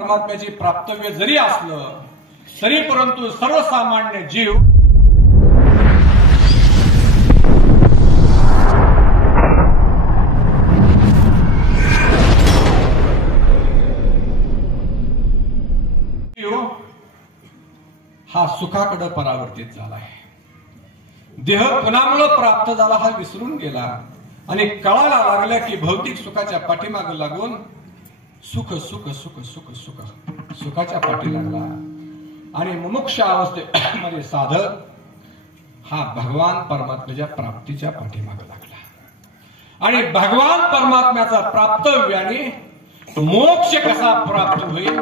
परमात्म्याची प्राप्तव्य जरी असलं तरी परंतु सर्वसामान्य जीव हा सुखाकडे परावर्तित झाला आहे। देह कुणामुळे प्राप्त झाला हा विसरून गेला आणि कळायला लागल्या की भौतिक सुखाच्या पाठीमागे लागून सुख सुख सुख सुख सुख सुखाच्या पाठी लागला आणि मुमुक्ष अवस्थेमध्ये साधक हा भगवान परमात्म्याच्या प्राप्तीच्या पाठीमागे लागला आणि भगवान परमात्म्याचा प्राप्तव्याने मोक्ष कसा प्राप्त होईल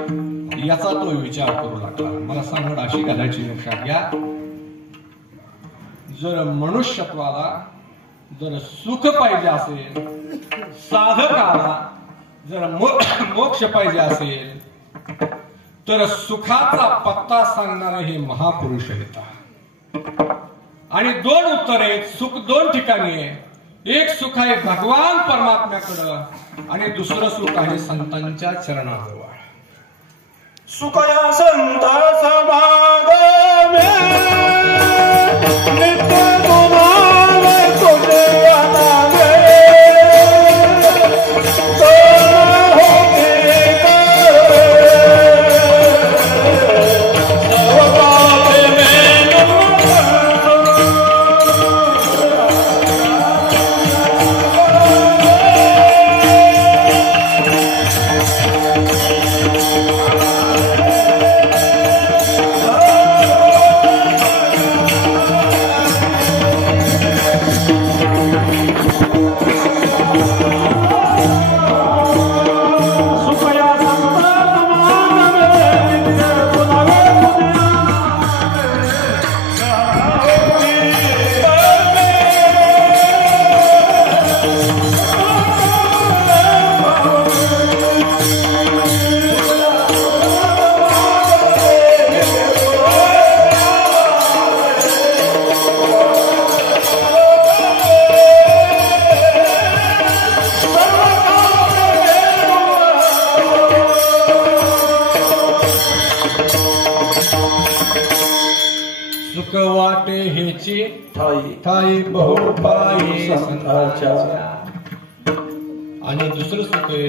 याचा तो विचार करू लागला। मला सांगड अशी घालायची लक्षात घ्या, जर मनुष्यत्वाला जर सुख पाहिजे असेल, साधकाला जर मोक्ष पाहिजे असेल तर सुखाचा पत्ता सांगणारे हे महापुरुष आहेत आणि दोन उत्तर आहेत। सुख दोन ठिकाणी आहे, एक सुख आहे भगवान परमात्म्याकडे आणि दुसरं सुख आहे संतांच्या चरणाजवळ। सुखया संत समागमे नित्य तुम्हारे तुझे आगे ठाई बहुपाई संतांच्या आणि दुसरं सुख आहे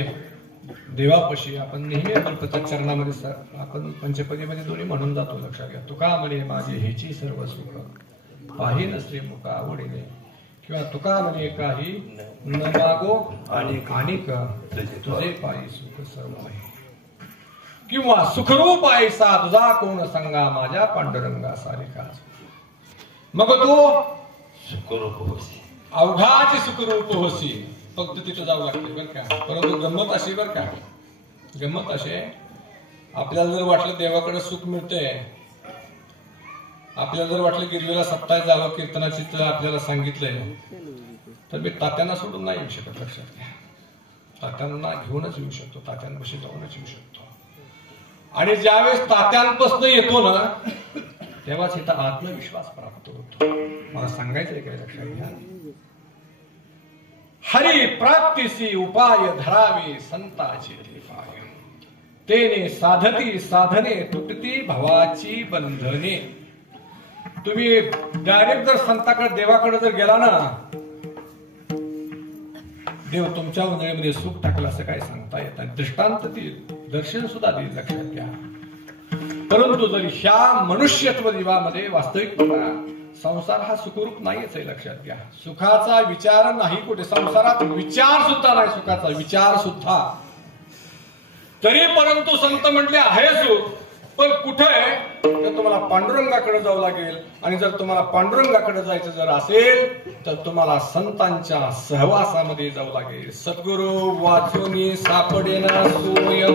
देवापाशी। आपण नेहमी प्रत्येक चरणामध्ये आपण पंचपदीमध्ये दोन्ही म्हणून जातो, लक्षात घ्या। तुका म्हणे माझे हेची सर्व सुख पाहि नसले मुका आवडीने, किंवा तुका म्हणे काही न मागो आणि तुझे पायी सुख सर्व आहे, किंवा सुखरूप आहे सा तुझा कोण संगा माझ्या पांडुरंगा सारिका। मग तो सुखरूप होसी, अवघाची सुखरूप होसी, फक्त तिथं जावं लागते बरं का। परंतु गंमत अशी बरं का, गंमत असे आपल्याला जर वाटलं देवाकडे सुख मिळतंय, आपल्याला जर वाटलं गिरलेला सप्ताह जावं कीर्तनाची तर आपल्याला सांगितलंय, तर मी तात्यांना सोडून नाही येऊ शकत, लक्षात घ्या। तात्यांना घेऊनच येऊ शकतो, तात्यांपाशी जाऊनच येऊ शकतो। आणि ज्यावेळेस तात्यांपासून येतो ना तेव्हाच इथं आत्मविश्वास प्राप्त होतो। मला सांगायचंय काय, लक्षात घ्या। हरी प्राप्तीसी उपाय धरावे संताचे पाय, तेने साधती साधने तुटती भवाची बंधने। तुम्ही डायरेक्ट जर संताकडे देवाकडे जर गेला ना, देव तुमच्या उंदळीमध्ये सुख टाकलं असं काय सांगता येत नाही, दृष्टांत देईल, दर्शन सुद्धा देईल, लक्षात घ्या। परंतु जर ह्या मनुष्यत्व जीवामध्ये वास्तविकपणा संसार हा सुखरूप नाहीच आहे, लक्षात घ्या। सुखाचा विचार नाही कुठे, संसारात विचार सुद्धा नाही, सुखाचा विचार सुद्धा। तरी परंतु संत म्हटले आहे सुख, पण कुठे आहे तर तुम्हाला पांडुरंगाकडे जावं लागेल। आणि जर तुम्हाला पांडुरंगाकडे जायचं जर असेल तर तुम्हाला संतांच्या सहवासामध्ये जावं लागेल। सद्गुरु वाचूनी सापडेना सोय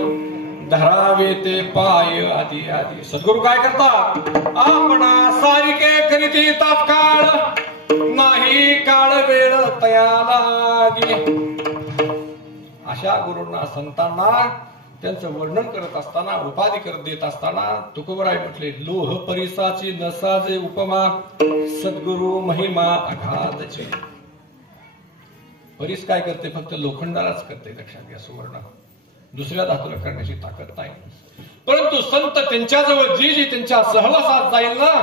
धरावे ते पाय आधी आधी। सद्गुरु काय करतात, आपणा सारिके करीती तात्काळ, नाही काळ वेळ तया लागे। अशा गुरूंना संतांना त्यांचं वर्णन करत असताना, उपाधी करत देत असताना तुकोबराय म्हटले, लोह परिसाची नसाजे उपमा, सद्गुरु महिमा अगाधचे। परीस काय करते, फक्त लोखंडालाच करते, लक्षात घ्या। सुवर्ण दुसऱ्या धातूला करण्याची ताकद नाही। परंतु संत त्यांच्याजवळ जी जी त्यांच्या सहवासात जाईल ना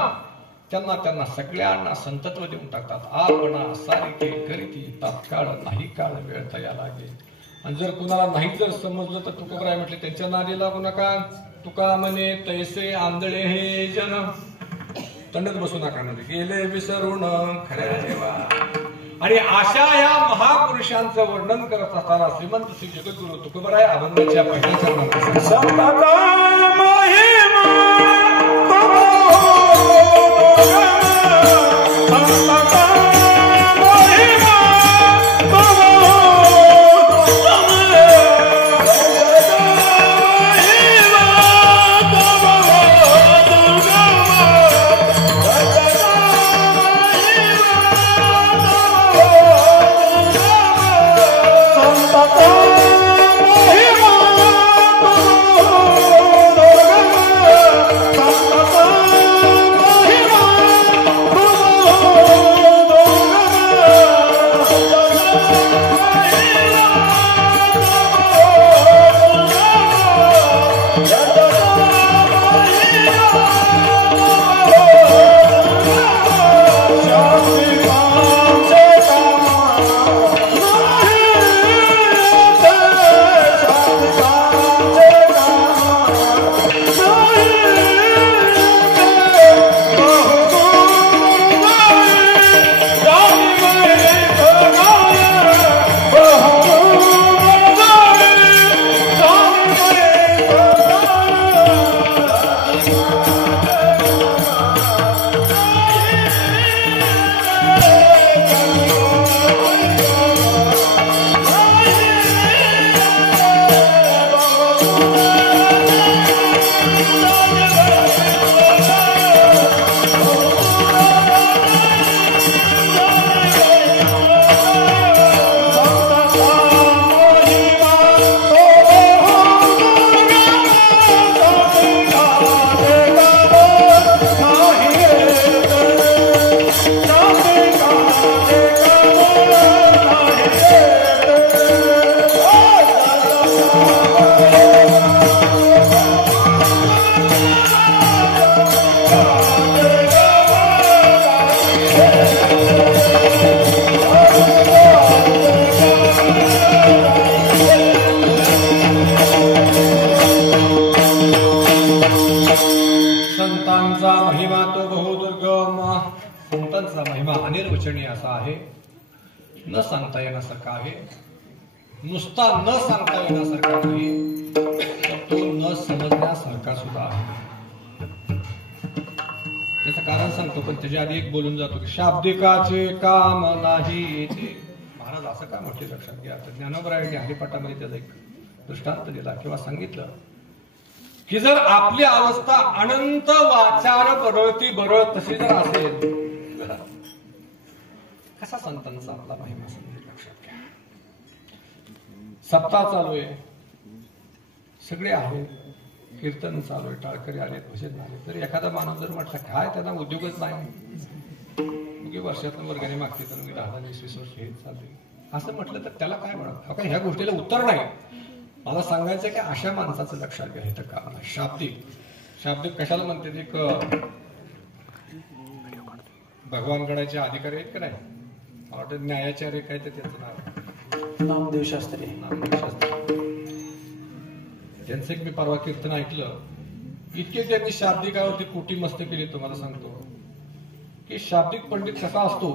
त्यांना सगळ्यांना संतत्व देऊन टाकतात. आपणा सारिके करीती तात्काळ नाही काळ वेळ तया लागे. आणि जर कुणाला नाही जर समजलं तर तुकोबराय म्हटले त्यांच्या नादी लागू नका. तुका म्हणे तैसे आंधळे हे जन तंडत बसू नका म्हणजे गेले विसरून खऱ्या देवा. आणि अशा या महापुरुषांचं वर्णन करत असताना श्रीमंत श्री जगद्गुरु तुकोबराय अभंगाच्या पहिल्या चरणात न सांगता येण्यासारखा आहे. नुसता न सांगता येण्यासारखा नाही तर तो न समजण्यासारखा सुद्धा आहे. त्याचं कारण सांगतो पण त्याच्या आधी एक बोलून जातो की शाब्दिकाचे काम नाही. महाराज असं का म्हटले लक्षात घ्या. ज्ञानोबरायांनी हरिपाठामध्ये त्याचा एक दृष्टांत दिला किंवा सांगितलं की जर आपली अवस्था अनंत वाचार बरळती बरळ तशी जर असेल कसा संतांचा आपला महिमा समजेल लक्षात घ्या. सप्ताह चालू आहे, सगळे आहे, कीर्तन चालू आहे, टाळकरी आले, भजन आले, तर एखादा माणूस जर म्हटलं काय त्यांना उद्योगच नाही, वर्षातून वर्गाने मागते तर मी 10-20 वर्ष हे चालू असं म्हटलं तर त्याला काय म्हणा. ह्या गोष्टीला उत्तर नाही. मला सांगायचं की अशा माणसाचं लक्षात घ्या हे तर काम नाही. शाब्दिक कशाला म्हणते. एक भगवान गणाचे अधिकारी आहेत का नाही, मला वाटतं न्यायाचार्य काय तर त्याचं नाव नामदेव शास्त्री. त्यांचं एक मी परवा कीर्तन ऐकलं. इतके त्यांनी शाब्दिकावरती कोटी मस्त केली. तुम्हाला सांगतो की शाब्दिक पंडित कसा असतो.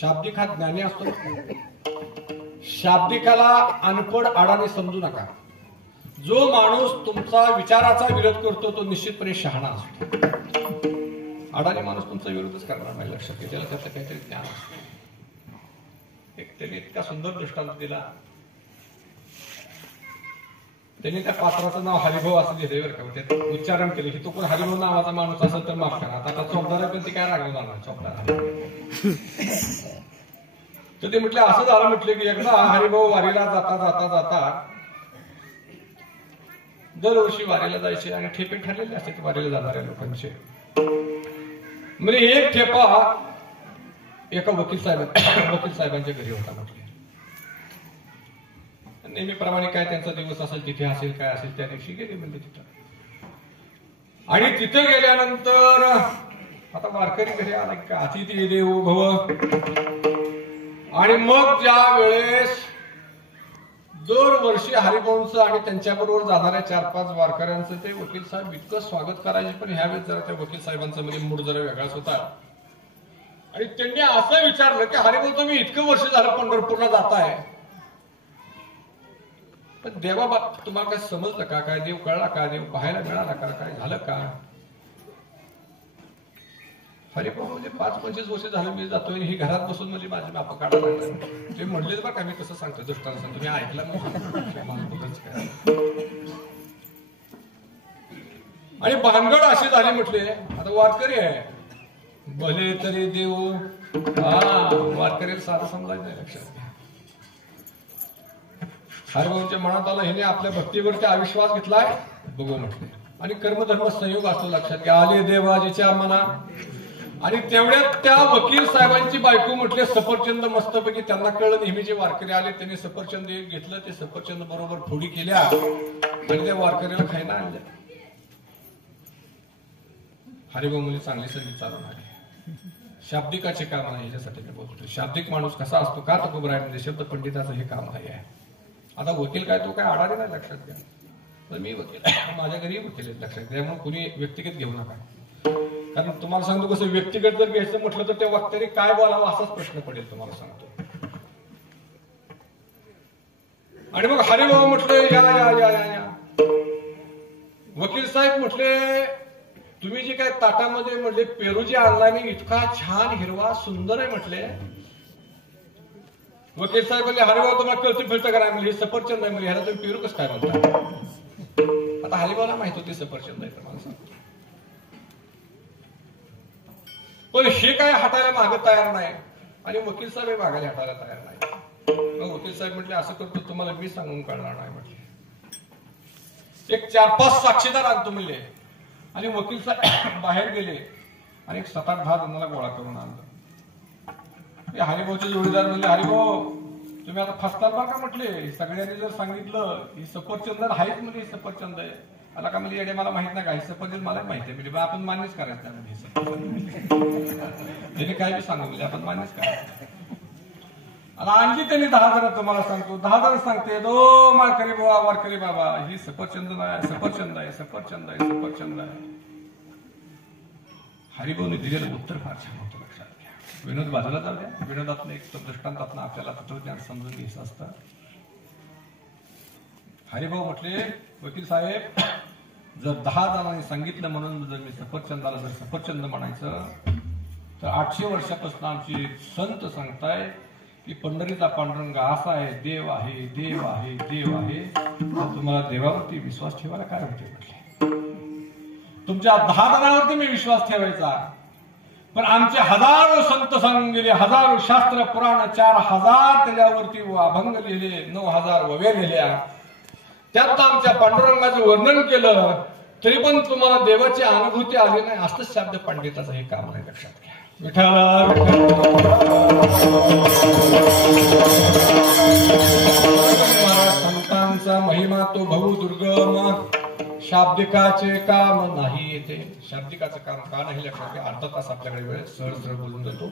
शाब्दिक हा ज्ञानी असतो. शाब्दिकाला अनपढ अडाणी समजू नका. जो माणूस तुमचा विचाराचा विरोध करतो तो निश्चितपणे शहाणा असतो. अडाणी माणूस तुमचा विरोधच करणार नाही. लक्षात घ्या. त्याला त्याचं काहीतरी ज्ञान असतं. त्यांनी इतका सुंदर दृष्टांत दिला. त्यांनी त्या पात्राचं नाव हरिभाऊ असं दिले बरं का. त्यात उच्चारण केले की तो कोण हरिभाऊ नावाचा माणूस असेल तर माफ करा. आता चौकदार पण ती काय रागवणार नाही. चौकदार तर ते म्हटले असं झालं म्हटले की एकदा हरिभाऊ वारीला जाता जाता जाता दरवर्षी वारीला जायचे आणि ठेपे ठरलेले असते वारीला जाणाऱ्या लोकांचे. म्हणजे एक ठेपा एका वकील साहेबांच्या घरी होता म्हटले. नेहमीप्रमाणे काय त्यांचा दिवस असेल तिथे असेल काय असेल त्या दिवशी गेले म्हणजे तिथं. आणि तिथे गेल्यानंतर आता वारकरी घरी आला का अतिथी देवो भव. आणि मग ज्या वेळेस दरवर्षी हरिभाऊंचं आणि त्यांच्याबरोबर जाणाऱ्या 4-5 वारकऱ्यांचं ते वकील साहेब इतकं स्वागत करायचे, पण ह्यावेळेस जरा त्या वकील साहेबांचा म्हणजे मूड जरा वेगळाच होता. आणि त्यांनी असं विचारलं की हरिभाऊ तुम्ही इतकं वर्ष झालं पंढरपूरला जाताय, पण देवा तुम्हाला काय समजलं का, काय देव कळला का, देव पाहायला मिळाला का, काय झालं का. हरिभाऊ म्हणजे 5-25 वर्ष झालं मी जातोय, ही घरात बसून म्हणजे माझी बापा काढायला लागला. ते म्हणले बरं का, मी कसं सांगतो दृष्टांत सांगतो, तुम्ही ऐकला काय. आणि भानगड अशी झाली म्हटले आता वारकरी आहे भले तरी देव. वारकरी साधं समजायचं नाही. लक्षात घ्या हरिभाऊंच्या मनात आलं हिने आपल्या भक्तीवरती अविश्वास घेतलाय बघू म्हटले. आणि कर्मधर्म संयोग असतो. लक्षात घ्या आले देवाजीच्या मना. आणि तेवढ्यात त्या वकील साहेबांची बायको म्हटले सफरचंद मस्तपैकी. त्यांना कळलं नेहमीचे वारकरी आले, त्यांनी सफरचंद घेतलं, ते सफरचंद बरोबर फोडी केल्या आणि त्या वारकऱ्याला खायला आणल्या. हरिभाऊ मुली चांगली संगीत चालून आली. शाब्दिकाचे काम आहे याच्यासाठी मी बोलतो. शाब्दिक माणूस कसा असतो का तुकोबराय म्हणजे शब्द पंडिताचं हे काम आहे. आता वकील काय तो काय आडाने नाही. लक्षात घ्या तर मी वकील माझ्या घरी वकील आहेत. लक्षात घ्या म्हणून कुणी व्यक्तिगत घेऊ नका. कारण तुम्हाला सांगतो कसं व्यक्तिगत जर घ्यायचं म्हटलं तर त्या वक्त्याने काय बोलावं असाच प्रश्न पडेल तुम्हाला सांगतो. आणि मग हरिभाऊ म्हटले या या या या या. वकील साहेब म्हटले तुम्ही जे काय ताटामध्ये म्हटले पेरू जे आणलाय मी इतका छान हिरवा सुंदर आहे म्हटले. वकील साहेब म्हणले हरिभाऊ तुम्हाला कळती फिरतं करा म्हणजे सफरचंद आहे म्हणजे ह्याला तुम्ही पेरू कसं काय म्हणता. आता हरिभाऊला माहित होती सफरचंद आहे तर मला सांगतो. पण हे काय हटायला मागत तयार नाही. आणि वकील साहेब मागायला हटायला तयार नाही. मग वकील साहेब म्हटले असं करतो तुम्हाला मी सांगून कळणार नाही म्हटले. एक 4-5 साक्षीदार आणतो म्हणले. आणि वकील साहेब बाहेर गेले आणि एक 7-8-10 जणांना गोळा करून आणलं. हरिभाऊचे जोडीदार म्हणले हरिभाऊ तुम्ही आता फसताल बरं का म्हटले. सगळ्यांनी जर सांगितलं ही सफरचंद आहेच म्हणजे सफरचंद आहे मला का म्हणजे येणे मला माहित नाही का सफरचंद मला माहिती आहे म्हणजे आपण मान्यच करायचं म्हणजे काय बी सांगू म्हणजे आपण मान्यच करायचं. आता आणखी त्यांनी 10 जण तुम्हाला सांगतो 10 जण सांगते दो मारकरी बाबा वारकरी बाबा ही सफरचंद आहे सफरचंद आहे सफरचंद आहे सफरचंद आहे. हरिभाऊने दिलेलं उत्तर फार छान होतं. लक्षात घ्या. विनोद बाजूला जाऊ द्या. विनोदातनं एक दृष्टांतातनं आपल्याला तत्वज्ञान समजून घ्यायचं असतं. हरिभाऊ म्हटले वकील साहेब जर 10 जणांनी सांगितलं म्हणून जर मी सफरचंदाला जर सफरचंद म्हणायचं तर 800 वर्षापासून आमची संत सांगताय की पंढरीचा पांडुरंग असा आहे देव आहे देव आहे देव आहे. तर तुम्हाला देवावरती विश्वास ठेवायला काय होते म्हटले. तुमच्या 10 जणांवरती मी विश्वास ठेवायचा पण आमचे हजारो संत सांगून गेले हजारो शास्त्र पुराण 4000 त्याच्यावरती अभंग लिहिले 9000 वव्या लिहिल्या त्यात आमच्या पांडुरंगाचं वर्णन केलं तरी पण तुम्हाला देवाची अनुभूती आली नाही. असंच शब्द पंडिताचं हे काम आहे. लक्षात घ्या. संतांचा महिमा तो बहु दुर्गम शाब्दिकाचे काम नाही येते. शाब्दिकाचं काम का नाही लक्षात घ्या. अर्धा तास आपल्याकडे वेळ सहज बोलून जातो.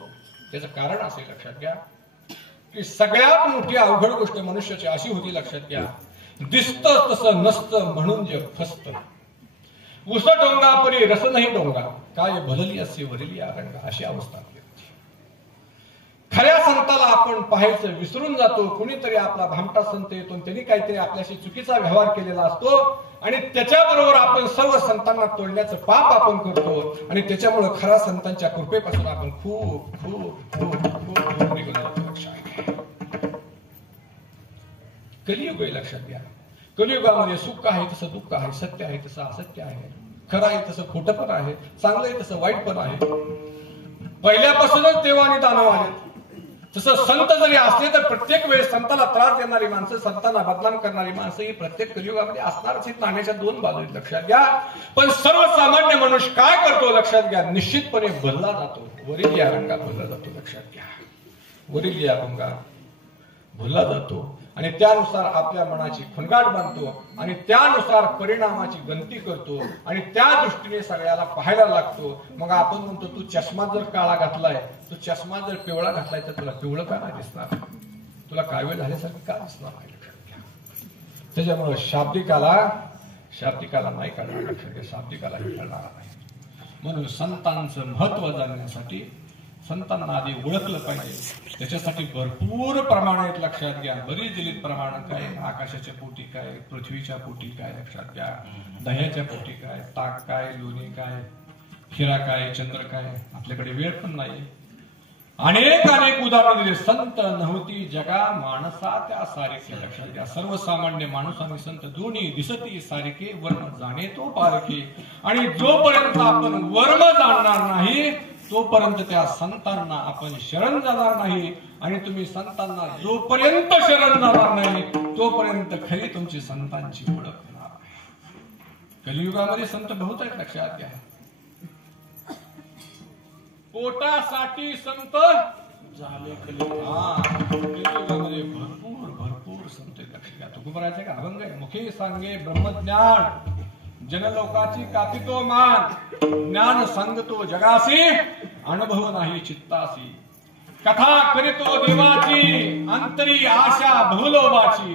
त्याचं कारण असे लक्षात घ्या की सगळ्यात मोठी अवघड गोष्ट मनुष्याची अशी होती. लक्षात घ्या दिसतं तसं नसतं म्हणून जग फसतं. उस डोंगा परी रस नाही डोंगा काय भलली असे वरली रंगा अशी अवस्था होती. खऱ्या संताला आपण पाहायचं विसरून जातो. कुणीतरी आपला भामटा संत येतो त्यांनी काहीतरी आपल्याशी चुकीचा व्यवहार केलेला असतो आणि त्याच्याबरोबर आपण सर्व संतांना तोडण्याचं पाप आपण करतो आणि त्याच्यामुळे खऱ्या संतांच्या कृपेपासून आपण खूप खूप खूप खूप निघून जातो. लक्षात घ्या. कलियुग आहे. लक्षात घ्या. कलियुगामध्ये सुख आहे तसं दुःख आहे सत्य आहे तसं असत्य आहे खरं आहे तसं खोटं पण आहे चांगलं आहे तसं वाईट पण आहे. पहिल्यापासूनच देव आणि दानव आले. तसं संत जरी असले तर प्रत्येक वेळेस संताला त्रास देणारी माणसं संतांना बदनाम करणारी माणसं ही प्रत्येक कलियुगामध्ये असणारच. नाण्याच्या 2 बाजू आहेत. लक्षात घ्या. पण सर्वसामान्य मनुष्य काय करतो लक्षात घ्या निश्चितपणे भरला जातो. वरील या रंगा भरला जातो. लक्षात घ्या. वरील या रंगा भरला जातो आणि त्यानुसार आपल्या मनाची खुणगाट बांधतो आणि त्यानुसार परिणामाची गणती करतो आणि त्या दृष्टीने सगळ्याला पाहायला लागतो. मग आपण म्हणतो तू चष्मा जर काळा घातलाय, तू चष्मा जर पिवळा घातलाय तर तुला पिवळं का नाही दिसणार, तुला काळवेळ झाल्यासारखं का दिसणार नाही. त्याच्यामुळे शाब्दिकाला नाही कळणार, लक्षात घ्या, शाब्दिकाला हे कळणार नाही. म्हणून संतांचं महत्व जाणण्यासाठी संतांना आधी ओळखलं पाहिजे. त्याच्यासाठी भरपूर प्रमाणात लक्षात घ्या, बरीच दिलीत प्रमाण काय, आकाशाच्या पोटी काय, पृथ्वीच्या पोटी काय, लक्षात घ्या, दह्याच्या पोटी काय, ताक काय, लोणी काय, हिरा काय, चंद्र काय. आपल्याकडे वेळ पण नाही. अनेक उदाहरण दिले. संत नव्हती जगा माणसा त्या सारिके, लक्षात घ्या. सर्वसामान्य माणूस आणि संत दोन्ही दिसती सारिके, वर्म जाणे तो पारखे. आणि जोपर्यंत आपण वर्म जाणणार नाही तोपर्यंत त्या संतांना आपण शरण जाणार नाही. आणि तुम्ही संतांना जोपर्यंत शरण जाणार नाही तोपर्यंत खरी तुमची संतांची ओळख होणार नाही. कलियुगामध्ये संत बहुत आहेत, लक्षात घ्या. पोटासाठी संत झाले कलियुगामध्ये भरपूर संत, लक्ष घ्या. तुकोबरायचं का अभंग आहे, मुखे सांगे ब्रह्मज्ञान, जनलोकाची कापितो मान, ज्ञान सांगतो जगासी, अनुभव नाही चित्तासी. कथा करीतो देवाची, अंतरी आशा बहुलोबाची.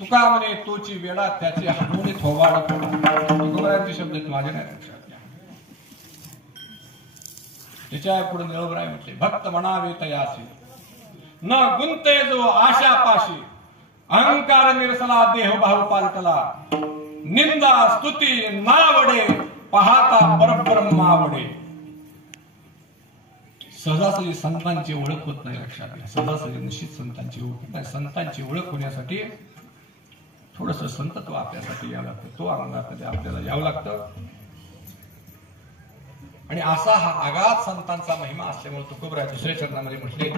तुका म्हणे तोची वेळा त्याचे हाणून थोवाड पडा. तुकोबरायचे शब्द माझे नाही, लक्षात घ्या. त्याच्या पुढे निळवराय म्हटले, भक्त म्हणावे तयासी, न गुंते जो आशा पाशी. अहंकार निरसला देह भाव पालटला, निंदा स्तुती नावडे, पाहता परब्रह्मावडे. सहजासहजी संतांची ओळख होत नाही, लक्षात घ्या. सहजासहजी निश्चित संतांची ओळख होत नाही. संतांची ओळख होण्यासाठी थोडस संतत्व आपल्यासाठी यावं लागतं, तो अंगामध्ये आपल्याला यावं लागतं. आणि असा हा आगाध संतांचा महिमा असल्यामुळे तुकोबराय दुसऱ्या चरणामध्ये म्हटले,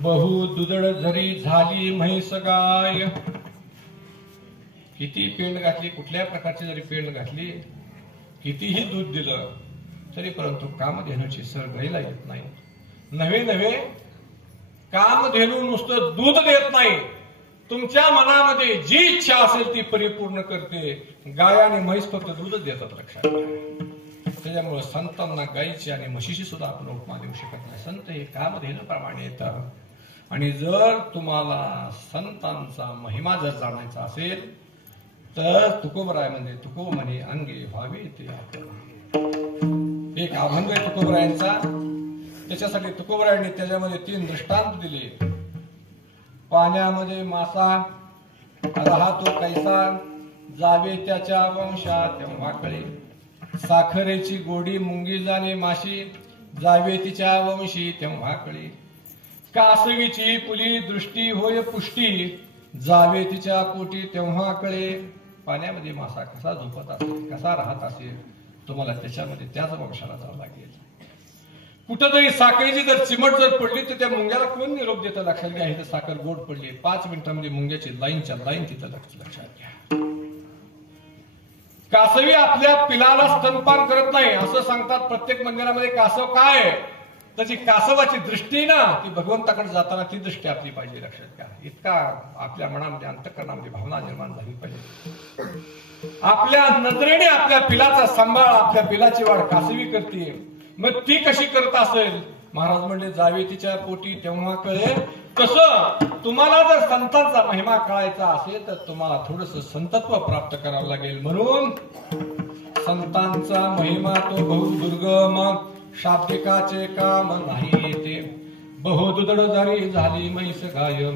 बहु दुदड झरी झाली म्हैस गाय. किती पेंड घातली, कुठल्या प्रकारची जरी पेंड घातली, कितीही दूध दिलं तरी परंतु कामधेनूची सर गायला येत नाही. नव्हे कामधेनू नुसतं दूध देत नाही, तुमच्या मनामध्ये जी इच्छा असेल ती परिपूर्ण करते. गाय आणि म्हैस फक्त दूधच देतात, लक्षात घ्या. त्याच्यामुळे संतांना गायीची आणि म्हशीची सुद्धा आपण उपमा देऊ शकत नाही. संत हे कामधेनू प्रमाणे येतात. आणि जर तुम्हाला संतांचा महिमा जर जाणायचा असेल तर तुकोबराय म्हणजे तुको म्हणे अंगे व्हावे ते एक अभंग आहे तुकोबरायांचा. त्याच्यासाठी तुकोबरायांनी त्याच्यामध्ये 3 दृष्टांत दिले. पाण्यामध्ये मासा राहतो कैसा, जावे त्याच्या वंशा तेव्हा कळे. साखरेची गोडी मुंगी जाणे माशी, जावे तिच्या वंशी तेव्हा कळे. कासवीची पुली दृष्टी होय पुष्टी, जावे तिच्या पोटी तेव्हा कळे. पाण्यामध्ये मासा कसा झोपत असेल, कसा राहत असेल, तुम्हाला त्याच्यामध्ये त्याच वंशाला जावं लागेल. कुठंतरी साखरेची जर चिमट जर पडली तर त्या मुंग्याला कोण निरोप देतं, लक्षात घ्या. इथं साखर गोड पडली, 5 मिनिटांमध्ये मुंग्याची लाईनच्या लाईन तिथं लक्षात घ्या. कासवी आपल्या पिलाला स्तनपान करत नाही असं सांगतात प्रत्येक मंदिरामध्ये. कासव काय, त्याची कासवाची दृष्टी ना ती भगवंताकडे जाताना ती दृष्टी आपली पाहिजे, लक्षात घ्या. इतका आपल्या मनामध्ये अंतःकरणामध्ये भावना निर्माण झाली पाहिजे. आपल्या नजरेने आपल्या पिलाचा सांभाळ, आपल्या पिलाची वाढ कासवी करते. मग ती कशी करत असेल, महाराज म्हणले जावे तिच्या पोटी तेव्हा कळे. कसं, तुम्हाला जर संतांचा महिमा कळायचा असेल तर तुम्हाला थोडस संतत्व प्राप्त करावं लागेल. म्हणून संतांचा महिमा तो बहुदुर्गम, शाब्दिकाचे काम नाही येते. बहुदुदड जरी झाली म्हैस गाय,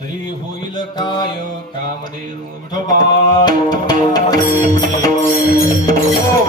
तरी होईल काय कामधेनू विठोबा. Oh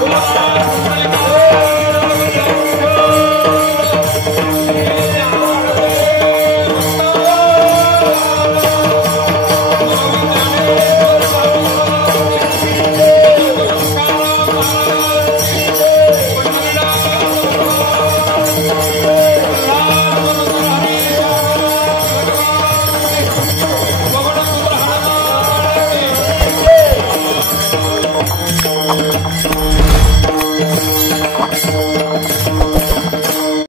तुला